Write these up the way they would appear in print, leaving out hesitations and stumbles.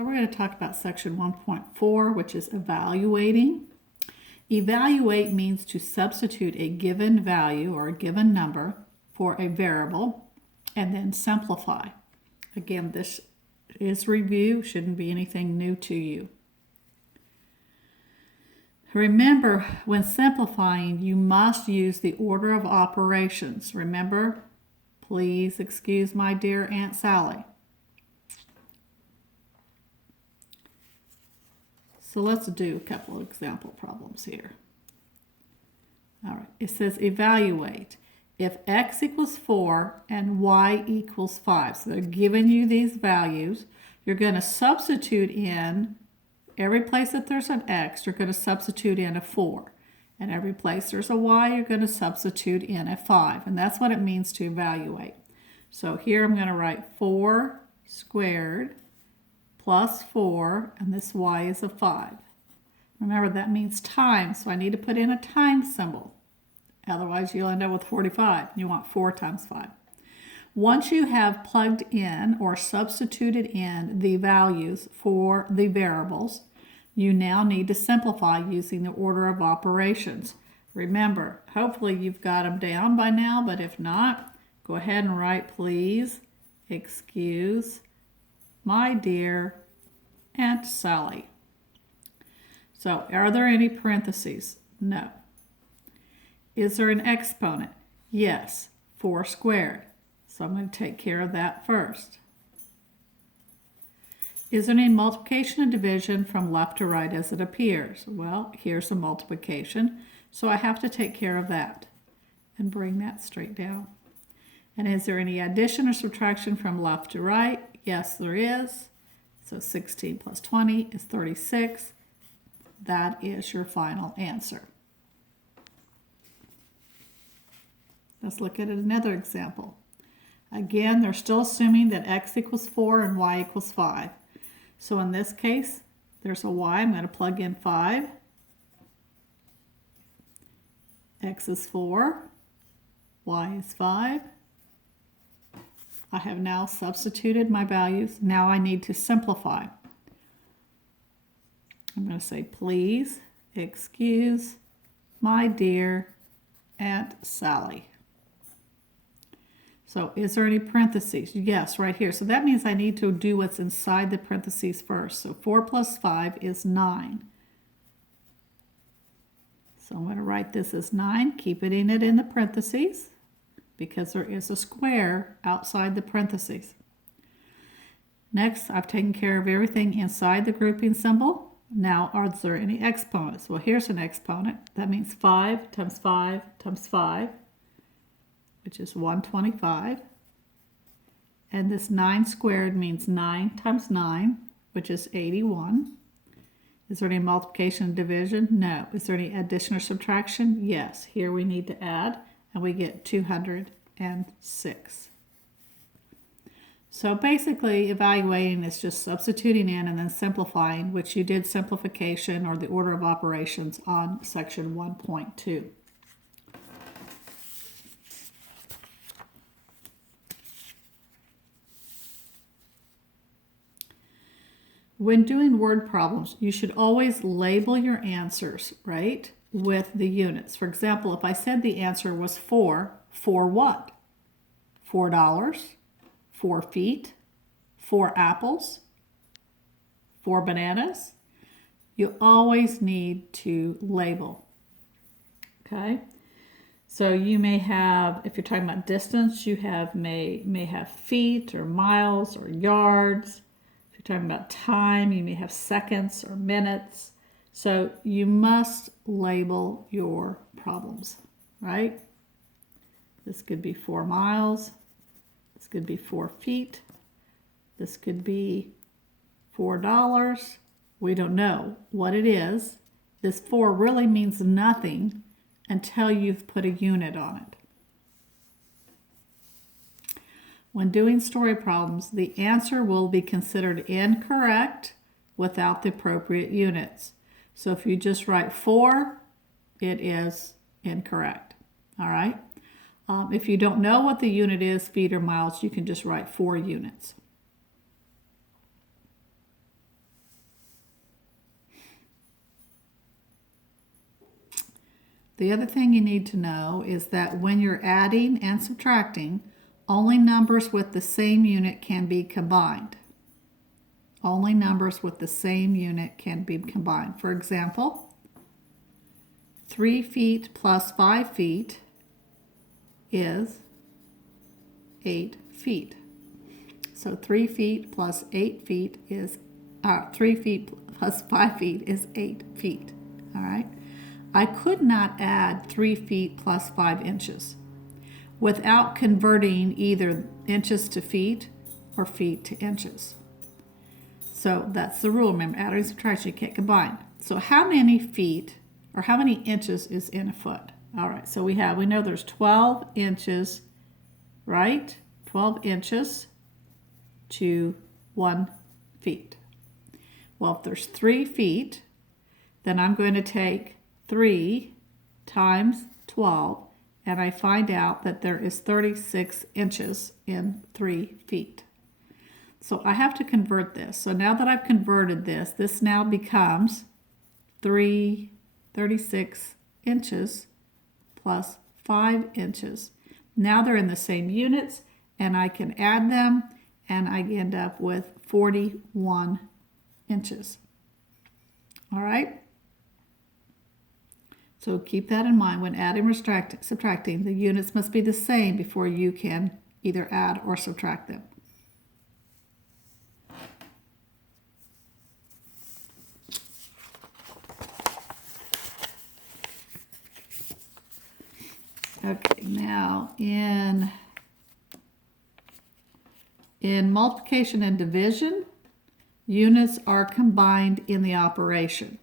So we're going to talk about section 1.4, which is evaluating. Evaluate means to substitute a given value or a given number for a variable and then simplify. Again, this is review, shouldn't be anything new to you. Remember, when simplifying, you must use the order of operations. Remember, please excuse my dear Aunt Sally. So let's do a couple of example problems here. All right, it says evaluate. If x equals 4 and y equals 5, so they're giving you these values, you're going to substitute in every place that there's an x, you're going to substitute in a 4. And every place there's a y, you're going to substitute in a 5. And that's what it means to evaluate. So here I'm going to write 4 squared plus 4, and this y is a 5. Remember, that means times, so I need to put in a times symbol. Otherwise, you'll end up with 45. You want 4 times 5. Once you have plugged in or substituted in the values for the variables, you now need to simplify using the order of operations. Remember, hopefully you've got them down by now, but if not, go ahead and write please excuse my dear Aunt Sally. So, are there any parentheses? No. Is there an exponent? Yes, 4 squared. So I'm going to take care of that first. Is there any multiplication and division from left to right as it appears? Well, here's a multiplication, so I have to take care of that and bring that straight down. And is there any addition or subtraction from left to right? Yes, there is. So 16 plus 20 is 36. That is your final answer. Let's look at another example. Again, they're still assuming that x equals 4 and y equals 5. So in this case, there's a y. I'm going to plug in 5. X is 4. Y is 5. I have now substituted my values. Now I need to simplify. I'm going to say, please excuse my dear Aunt Sally. So is there any parentheses? Yes, right here. So that means I need to do what's inside the parentheses first. So 4 plus 5 is 9. So I'm going to write this as 9, keeping it in the parentheses because there is a square outside the parentheses. Next, I've taken care of everything inside the grouping symbol. Now, are there any exponents? Well, here's an exponent. That means 5 times 5 times 5. Which is 125. And this 9 squared means 9 times 9, which is 81. Is there any multiplication and division? No. Is there any addition or subtraction? Yes. Here we need to add, and we get 206. So basically, evaluating is just substituting in and then simplifying, which you did simplification or the order of operations on section 1.2. When doing word problems, you should always label your answers, right, with the units. For example, if I said the answer was 4, for what? $4, 4 feet, 4 apples, 4 bananas. You always need to label, okay? So you may have, if you're talking about distance, you may have feet or miles or yards. If you're talking about time, you may have seconds or minutes. So you must label your problems, right? This could be 4 miles. This could be 4 feet. This could be $4. We don't know what it is. This 4 really means nothing until you've put a unit on it. When doing story problems, the answer will be considered incorrect without the appropriate units. So if you just write 4, it is incorrect. All right? If you don't know what the unit is, feet or miles, you can just write 4 units. The other thing you need to know is that when you're adding and subtracting, only numbers with the same unit can be combined. Only numbers with the same unit can be combined. For example, 3 feet plus 5 feet is 8 feet. So 3 feet plus 8 feet is 3 feet plus 5 feet is 8 feet. All right. I could not add 3 feet plus 5 inches without converting either inches to feet or feet to inches. So that's the rule. Remember, adding and subtraction, you can't combine. So how many feet or how many inches is in a foot? All right, so we know there's 12 inches, right? 12 inches to 1 feet. Well, if there's 3 feet, then I'm going to take 3 times 12, and I find out that there is 36 inches in 3 feet. So I have to convert this. So now that I've converted this, this now becomes 36 inches plus 5 inches. Now they're in the same units, and I can add them, and I end up with 41 inches. All right? So keep that in mind when adding or subtracting. The units must be the same before you can either add or subtract them. Okay, now in multiplication and division, units are combined in the operation.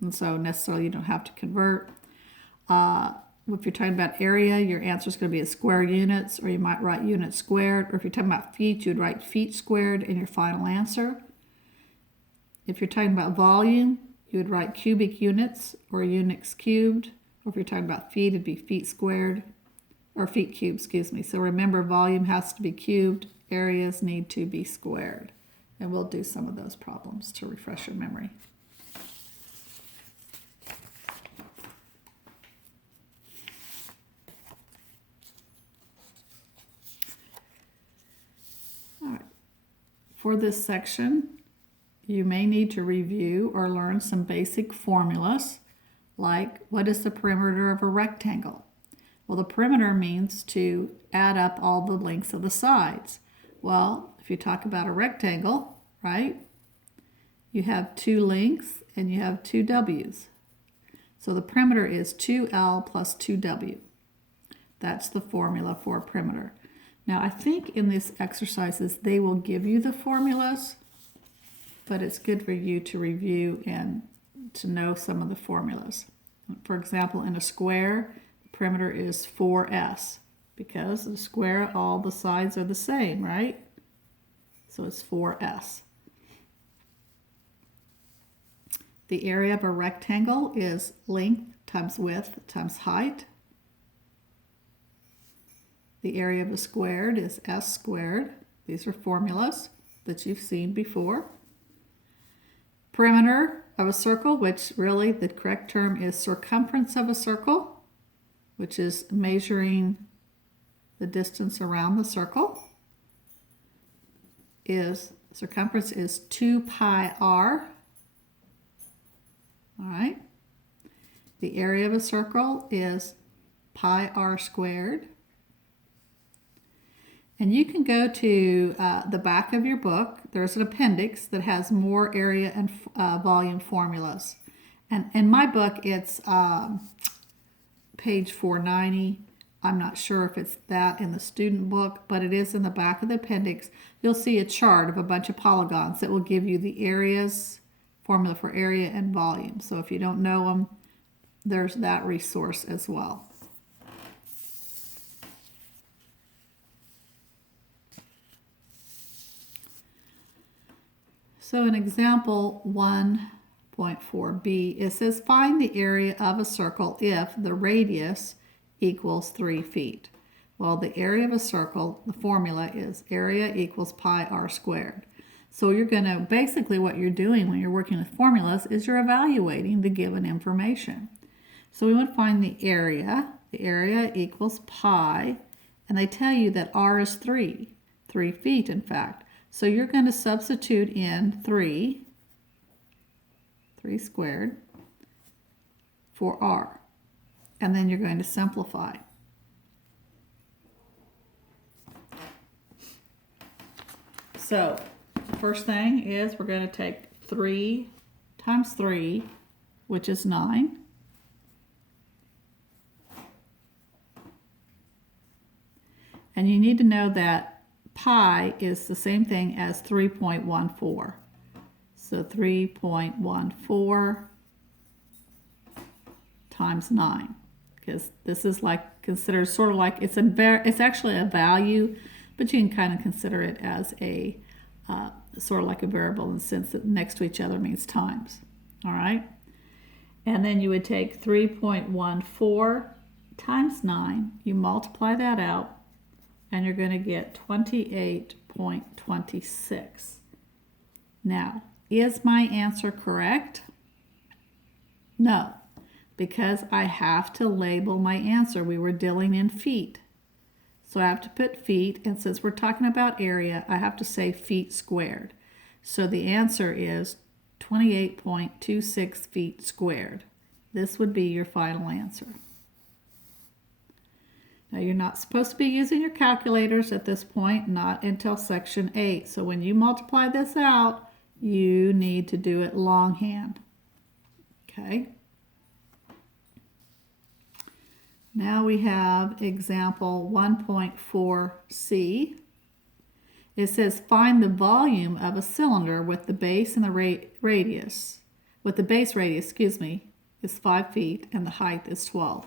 And so necessarily you don't have to convert. If you're talking about area, your answer is going to be a square units, or you might write units squared. Or if you're talking about feet, you'd write feet squared in your final answer. If you're talking about volume, you would write cubic units or units cubed. Or if you're talking about feet, it'd be feet squared, or feet cubed, excuse me. So remember, volume has to be cubed, areas need to be squared. And we'll do some of those problems to refresh your memory. All right. For this section, you may need to review or learn some basic formulas. Like, what is the perimeter of a rectangle? Well, the perimeter means to add up all the lengths of the sides. Well, if you talk about a rectangle, right, you have 2 lengths and you have 2 W's. So the perimeter is 2L plus 2W. That's the formula for a perimeter. Now, I think in these exercises, they will give you the formulas, but it's good for you to review and to know some of the formulas. For example, in a square, the perimeter is 4S because in a square, all the sides are the same, right? So it's 4S. The area of a rectangle is length times width times height. The area of a squared is S squared. These are formulas that you've seen before. Perimeter of a circle, which really the correct term is circumference of a circle, which is measuring the distance around the circle, circumference is 2 pi r. All right. The area of a circle is pi r squared. And you can go to the back of your book. There's an appendix that has more area and volume formulas. And in my book, it's page 490. I'm not sure if it's that in the student book, but it is in the back of the appendix. You'll see a chart of a bunch of polygons that will give you the areas, formula for area and volume. So if you don't know them, there's that resource as well. So in example 1.4b, it says find the area of a circle if the radius equals 3 feet. Well, the area of a circle, the formula is area equals pi r squared. So you're going to, basically what you're doing when you're working with formulas is you're evaluating the given information. So we want to find the area. The area equals pi, and they tell you that r is 3 feet in fact. So you're going to substitute in 3 squared, for r, and then you're going to simplify. So the first thing is we're going to take 3 times 3, which is 9. And you need to know that pi is the same thing as 3.14. So 3.14 times 9, because this is like considered sort of like it's actually a value, but you can kind of consider it as a sort of like a variable in the sense that next to each other means times. All right, and then you would take 3.14 times 9. You multiply that out, and you're going to get 28.26. Now, is my answer correct? No, because I have to label my answer. We were dealing in feet. So I have to put feet, and since we're talking about area, I have to say feet squared. So the answer is 28.26 feet squared. This would be your final answer. Now you're not supposed to be using your calculators at this point, not until section 8. So when you multiply this out, you need to do it longhand. Okay. Now we have example 1.4c. It says find the volume of a cylinder with the base and the radius. With the base radius, is 5 feet and the height is 12.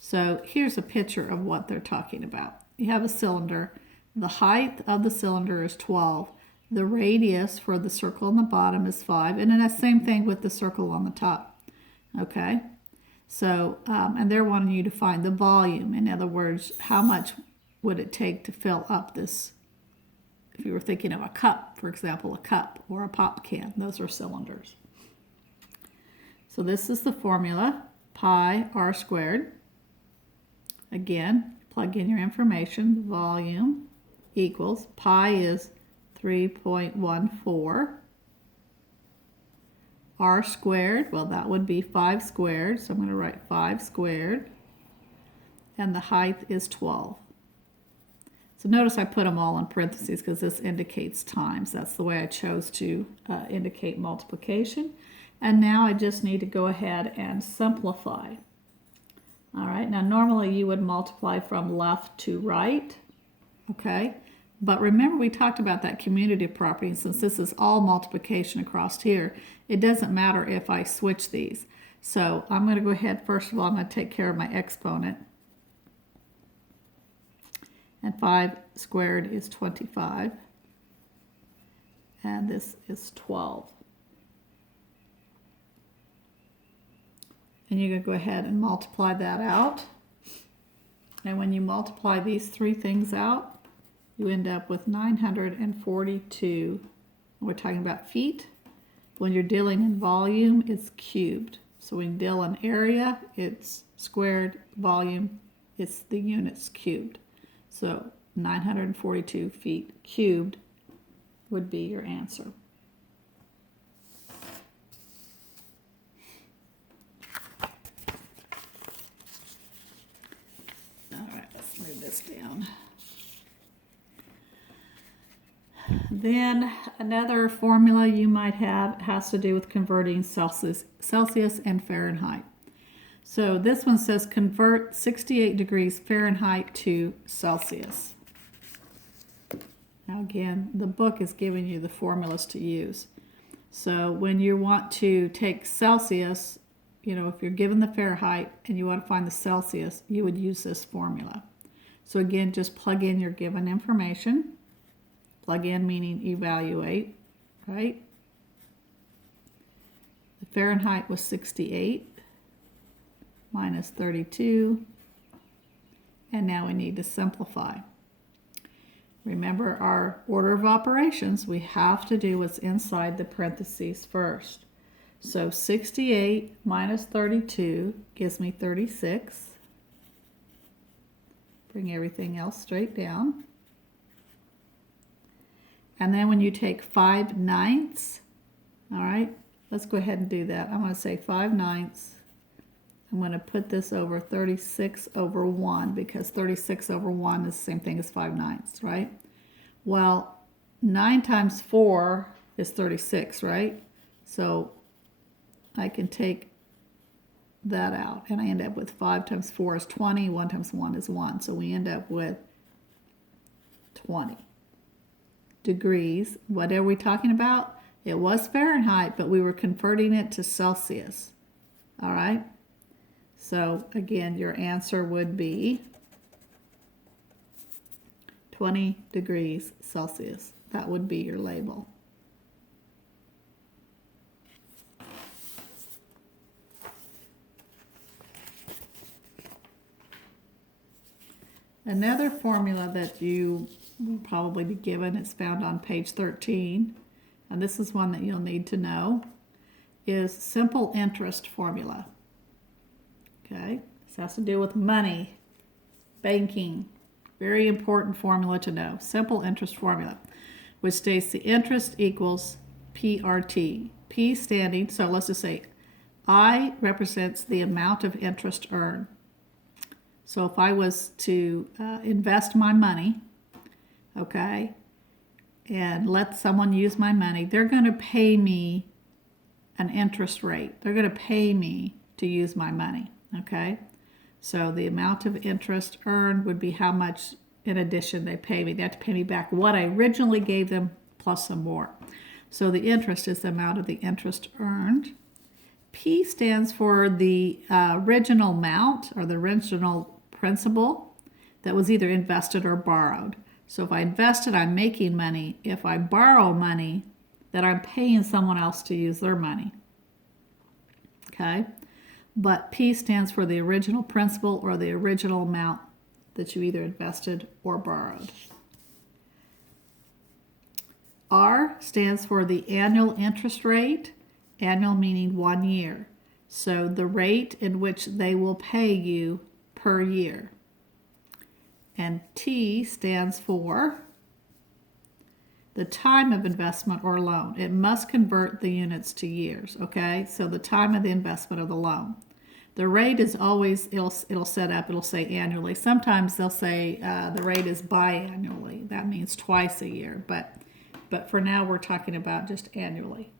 So here's a picture of what they're talking about. You have a cylinder. The height of the cylinder is 12. The radius for the circle on the bottom is 5. And then that same thing with the circle on the top. Okay? So, and they're wanting you to find the volume. In other words, how much would it take to fill up this? If you were thinking of a cup, for example, a cup or a pop can, those are cylinders. So this is the formula, pi r squared. Again, plug in your information. Volume equals, pi is 3.14. R squared, well, that would be 5 squared. So I'm going to write 5 squared. And the height is 12. So notice I put them all in parentheses because this indicates times. That's the way I chose to indicate multiplication. And now I just need to go ahead and simplify. All right, now normally you would multiply from left to right, okay? But remember we talked about that commutative property, and since this is all multiplication across here, it doesn't matter if I switch these. So I'm going to go ahead, first of all, I'm going to take care of my exponent. And 5 squared is 25. And this is 12. And you're going to go ahead and multiply that out. And when you multiply these three things out, you end up with 942. We're talking about feet. When you're dealing in volume, it's cubed. So when you deal in area, it's squared. Volume, it's the units cubed. So 942 feet cubed would be your answer. All right, let's move this down. Then another formula you might have has to do with converting Celsius and Fahrenheit. So this one says convert 68 degrees Fahrenheit to Celsius. Now again, the book is giving you the formulas to use. So when you want to take Celsius, you know, if you're given the Fahrenheit and you want to find the Celsius, you would use this formula. So again, just plug in your given information. Plug in meaning evaluate, right? The Fahrenheit was 68 minus 32. And now we need to simplify. Remember our order of operations, we have to do what's inside the parentheses first. So 68 minus 32 gives me 36. Bring everything else straight down. And then when you take 5/9, all right, let's go ahead and do that. I'm going to say 5/9. I'm going to put this over 36 over 1 because 36 over 1 is the same thing as 5/9, right? Well, 9 times 4 is 36, right? So I can take that out, and I end up with 5 times 4 is 20, 1 times 1 is 1. So we end up with 20 degrees. What are we talking about? It was Fahrenheit, but we were converting it to Celsius. All right? So again, your answer would be 20 degrees Celsius. That would be your label. Another formula that you will probably be given, it's found on page 13, and this is one that you'll need to know, is simple interest formula. Okay, this has to do with money, banking. Very important formula to know. Simple interest formula, which states the interest equals PRT. P standing, so let's just say I represents the amount of interest earned. So if I was to invest my money, okay, and let someone use my money, they're going to pay me an interest rate. They're going to pay me to use my money, okay? So the amount of interest earned would be how much in addition they pay me. They have to pay me back what I originally gave them plus some more. So the interest is the amount of the interest earned. P stands for the original amount or the original principal that was either invested or borrowed. So if I invested, I'm making money. If I borrow money, then I'm paying someone else to use their money. Okay? But P stands for the original principal or the original amount that you either invested or borrowed. R stands for the annual interest rate, annual meaning 1 year. So the rate in which they will pay you per year. And T stands for the time of investment or loan. It must convert the units to years, okay? So the time of the investment of the loan. The rate is always, it'll set up, it'll say annually. Sometimes they'll say the rate is biannually. That means twice a year, but for now we're talking about just annually.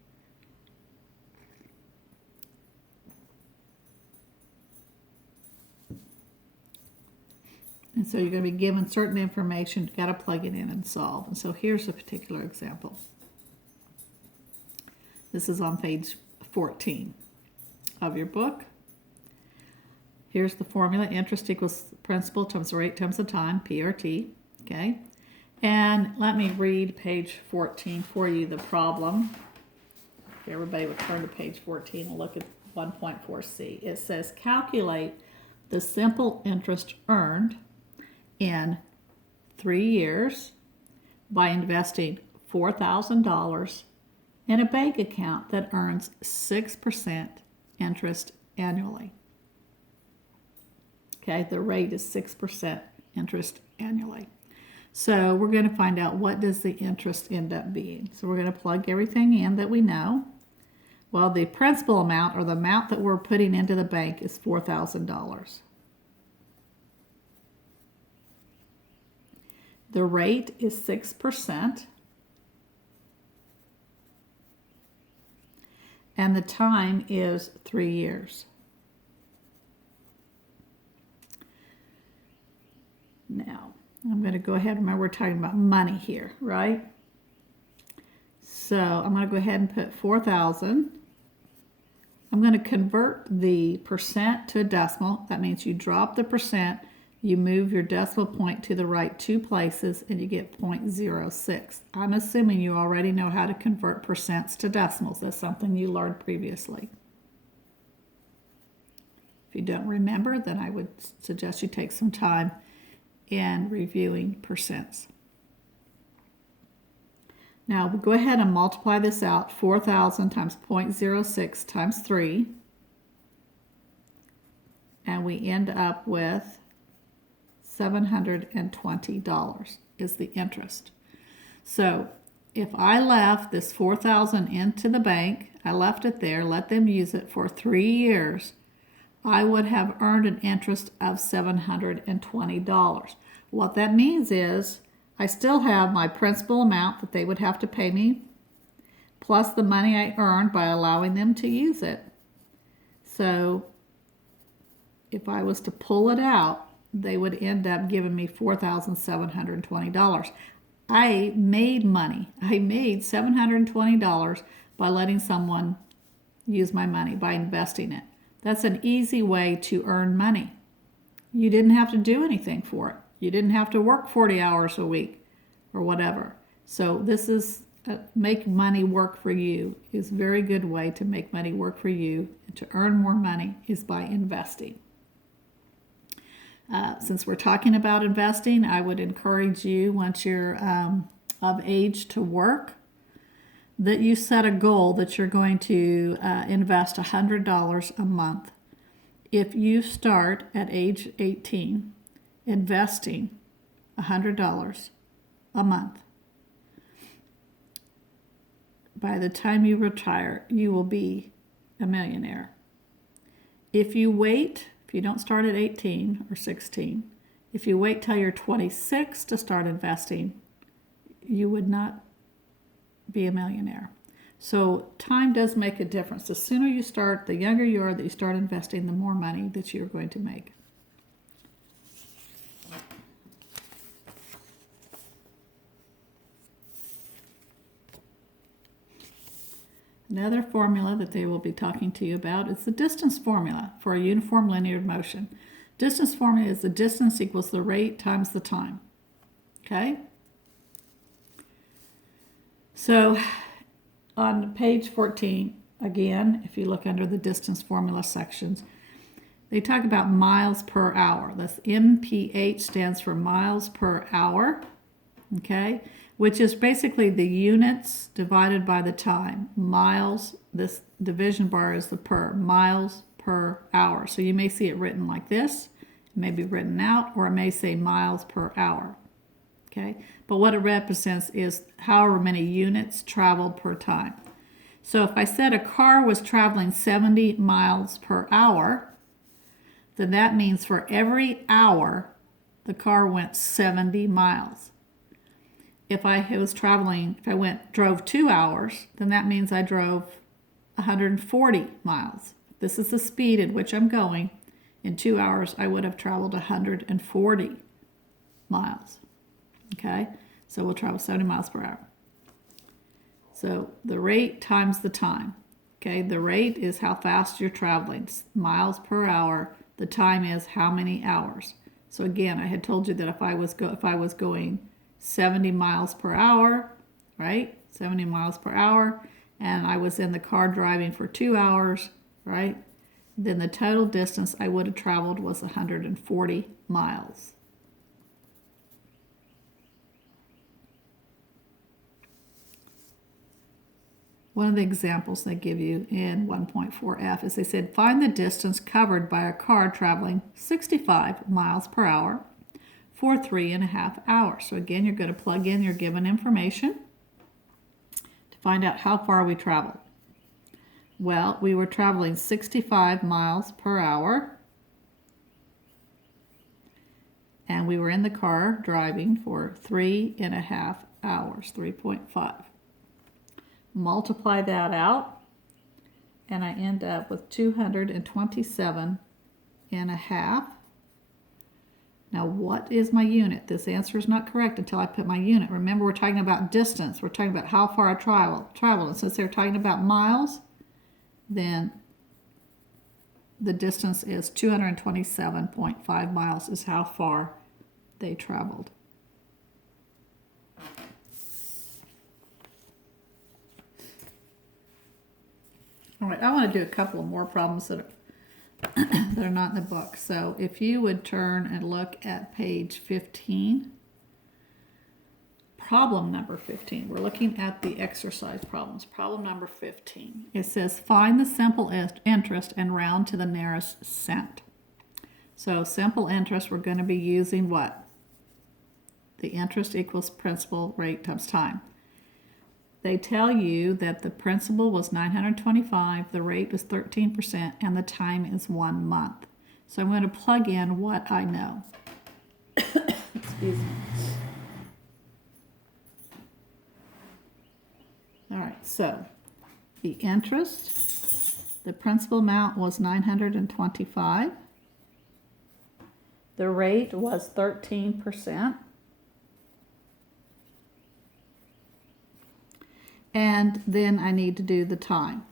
And so you're going to be given certain information, you've got to plug it in and solve. And so here's a particular example. This is on page 14 of your book. Here's the formula. Interest equals principal times the rate times the time, PRT. Okay. And let me read page 14 for you, the problem. Everybody would turn to page 14 and look at 1.4c. It says calculate the simple interest earned in 3 years by investing $4,000 in a bank account that earns 6% interest annually. Okay, the rate is 6% interest annually. So we're going to find out what does the interest end up being. So we're going to plug everything in that we know. Well, the principal amount or the amount that we're putting into the bank is $4,000. The rate is 6%. And the time is 3 years. Now, I'm going to go ahead. Remember, we're talking about money here, right? So I'm going to go ahead and put 4,000. I'm going to convert the percent to a decimal. That means you drop the percent, you move your decimal point to the right 2 places, and you get 0.06. I'm assuming you already know how to convert percents to decimals. That's something you learned previously. If you don't remember, then I would suggest you take some time in reviewing percents. Now we'll go ahead and multiply this out. 4,000 times 0.06 times 3. And we end up with $720 is the interest. So if I left this 4,000 into the bank, I left it there, let them use it for 3 years, I would have earned an interest of $720. What that means is I still have my principal amount that they would have to pay me, plus the money I earned by allowing them to use it. So if I was to pull it out, they would end up giving me $4,720. I made money. I made $720 by letting someone use my money, by investing it. That's an easy way to earn money. You didn't have to do anything for it. You didn't have to work 40 hours a week or whatever. So this is make money work for you is a very good way to make money work for you. And to earn more money is by investing. Since we're talking about investing, I would encourage you, once you're of age to work, that you set a goal that you're going to invest $100 a month. If you start at age 18 investing $100 a month, by the time you retire, you will be a millionaire. If you wait, if you don't start at 18 or 16, if you wait till you're 26 to start investing, you would not be a millionaire. So time does make a difference. The sooner you start, the younger you are that you start investing, the more money that you're going to make. Another formula that they will be talking to you about is the distance formula for a uniform linear motion. Distance formula is the distance equals the rate times the time. Okay? So on page 14, again, if you look under the distance formula sections, they talk about miles per hour. That's MPH stands for miles per hour. Okay? Which is basically the units divided by the time. Miles, this division bar is the per, miles per hour. So you may see it written like this, it may be written out, or it may say miles per hour. Okay, but what it represents is however many units traveled per time. So if I said a car was traveling 70 miles per hour, then that means for every hour, the car went 70 miles. If I drove 2 hours, then that means I drove 140 miles. This is the speed at which I'm going. In 2 hours, I would have traveled 140 miles. Okay, so we'll travel 70 miles per hour. So the rate times the time. Okay, the rate is how fast you're traveling, miles per hour. The time is how many hours. So again, I had told you that if I was going 70 miles per hour, right? 70 miles per hour, and I was in the car driving for 2 hours, right? Then the total distance I would have traveled was 140 miles. One of the examples they give you in 1.4F is they said, find the distance covered by a car traveling 65 miles per hour for 3.5 hours. So again, you're going to plug in your given information to find out how far we traveled. Well, we were traveling 65 miles per hour, and we were in the car driving for 3.5 hours, 3.5. Multiply that out, and I end up with 227.5. Now, what is my unit? This answer is not correct until I put my unit. Remember, we're talking about distance. We're talking about how far I traveled. And since they're talking about miles, then the distance is 227.5 miles is how far they traveled. All right, I want to do a couple of more problems that are not in the book. So if you would turn and look at page 15, problem number 15. We're looking at the exercise problems. Problem number 15. It says find the simple interest and round to the nearest cent. So simple interest, we're going to be using what? The interest equals principal rate times time. They tell you that the principal was $925, the rate was 13%, and the time is 1 month. So I'm going to plug in what I know. Excuse me. All right, so the interest, the principal amount was $925. The rate was 13%. And then I need to do the time.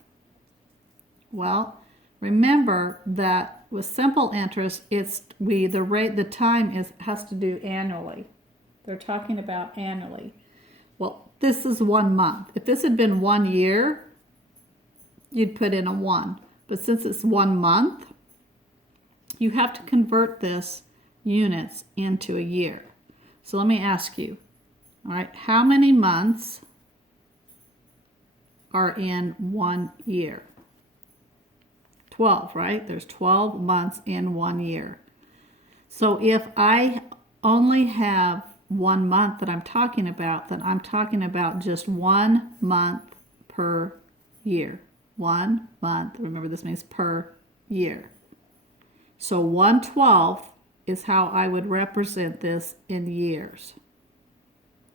Well, remember that with simple interest, the time has to do annually. They're talking about annually. Well, this is 1 month. If this had been 1 year, you'd put in a 1. But since it's 1 month, you have to convert this units into a year. So let me ask you, all right, how many months are in 1 year? 12, right? There's 12 months in 1 year. So if I only have 1 month that I'm talking about, then I'm talking about just 1 month per year. 1 month, remember this means per year. So 1/12 is how I would represent this in years.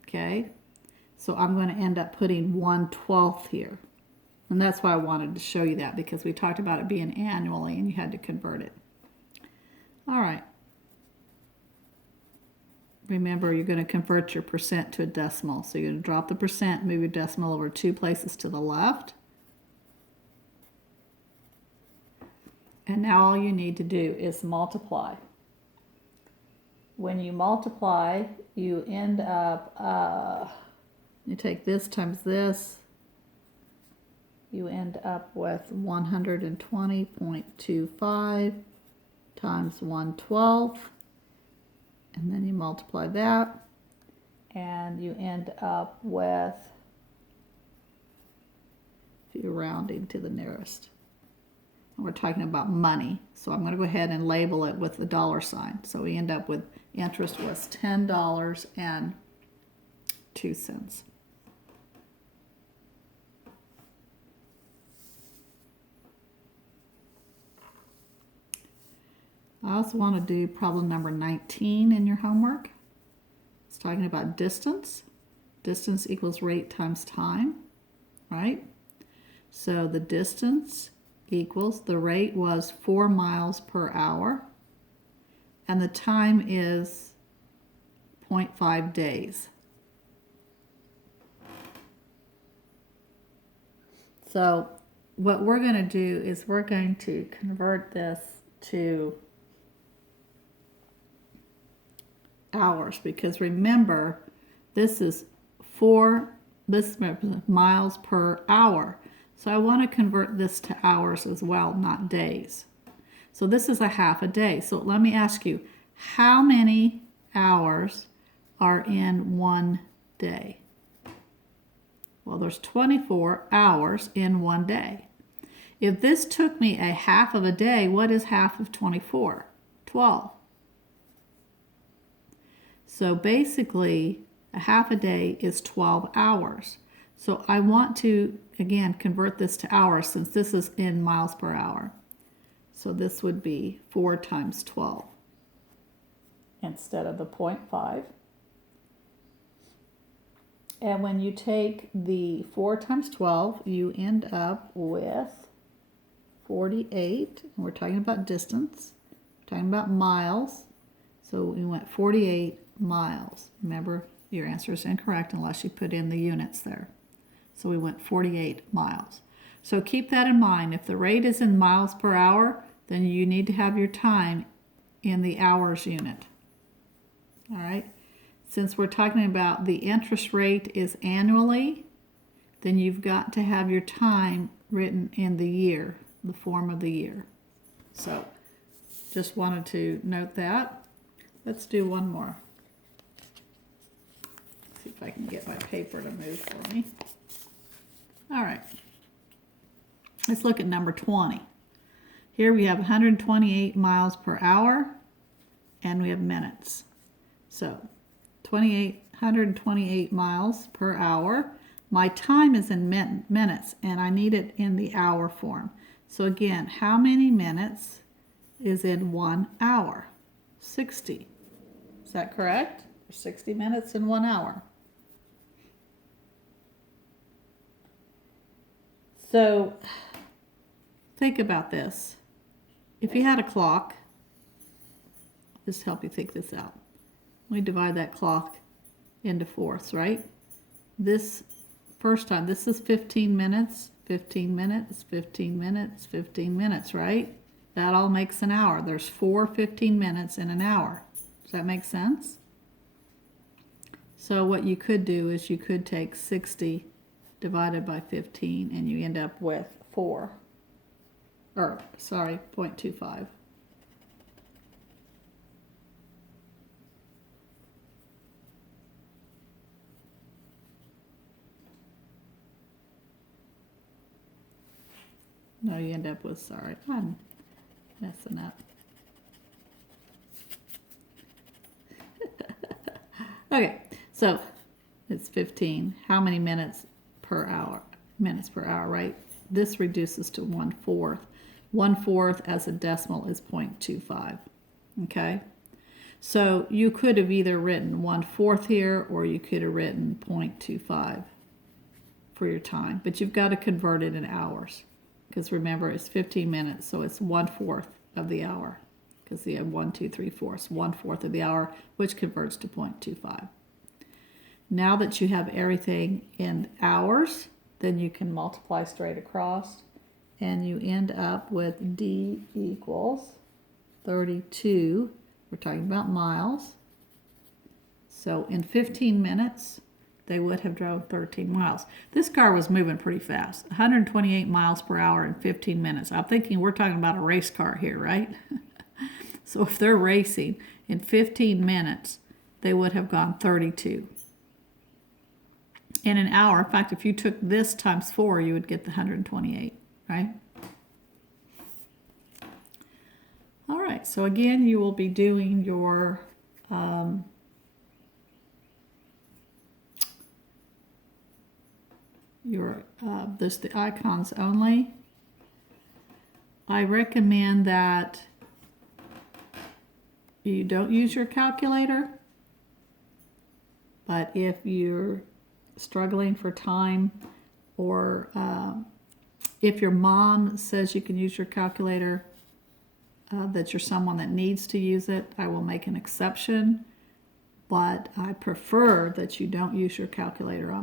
Okay? So I'm going to end up putting 1/12 here. And that's why I wanted to show you that, because we talked about it being annually and you had to convert it. All right. Remember, you're going to convert your percent to a decimal. So you're going to drop the percent, move your decimal over 2 places to the left. And now all you need to do is multiply. When you multiply, you end up, you take this times this, you end up with 120.25 times 1/12, and then you multiply that, and you end up with, if you're rounding to the nearest, we're talking about money, so I'm going to go ahead and label it with the $sign. So we end up with interest was $10.02. I also want to do problem number 19 in your homework. It's talking about distance. Distance equals rate times time, right? So the distance equals, the rate was 4 miles per hour, and the time is 0.5 days. So what we're going to do is we're going to convert this to hours, because remember, this is miles per hour. So I want to convert this to hours as well, not days. So this is a half a day. So let me ask you, how many hours are in 1 day? Well, there's 24 hours in 1 day. If this took me a half of a day, what is half of 24? 12. So basically, a half a day is 12 hours. So I want to, again, convert this to hours since this is in miles per hour. So this would be 4 times 12 instead of the 0.5. And when you take the 4 times 12, you end up with 48. And we're talking about distance. We're talking about miles. So we went 48 miles. Remember, your answer is incorrect unless you put in the units there. So we went 48 miles. So keep that in mind. If the rate is in miles per hour, then you need to have your time in the hours unit. All right. Since we're talking about the interest rate is annually, then you've got to have your time written in the year, the form of the year. So just wanted to note that. Let's do one more. See if I can get my paper to move for me. All right. Let's look at number 20. Here we have 128 miles per hour, and we have minutes. So 128 miles per hour. My time is in minutes, and I need it in the hour form. So again, how many minutes is in 1 hour? 60. Is that correct? 60 minutes in 1 hour. So think about this. If you had a clock, just help you think this out. We divide that clock into fourths, right? This first time, this is 15 minutes, 15 minutes, 15 minutes, 15 minutes, right? That all makes an hour. There's 4 15 minutes in an hour. Does that make sense? So what you could do is you could take 60 divided by 15 and you end up with 0.25. No, you end up with, sorry, I'm messing up. Okay, so it's 15. How many minutes per hour? Minutes per hour, right? This reduces to 1/4. 1/4 as a decimal is 0.25. Okay? So you could have either written 1/4 here, or you could have written 0.25 for your time. But you've got to convert it in hours. Because remember, it's 15 minutes, so it's 1/4 of the hour. Because you have 1, 2, 3, 4. It's 1/4 of the hour, which converts to 0.25. Now that you have everything in hours, then you can multiply straight across, and you end up with D equals 32. We're talking about miles. So in 15 minutes, they would have drove 13 miles. This car was moving pretty fast, 128 miles per hour in 15 minutes. I'm thinking we're talking about a race car here, right? So if they're racing in 15 minutes, they would have gone 32. In an hour, in fact, if you took this times 4, you would get the 128, right? All right, so again, you will be doing your this the icons only. I recommend that you don't use your calculator, but if you're struggling for time, or if your mom says you can use your calculator, that you're someone that needs to use it, I will make an exception, but I prefer that you don't use your calculator on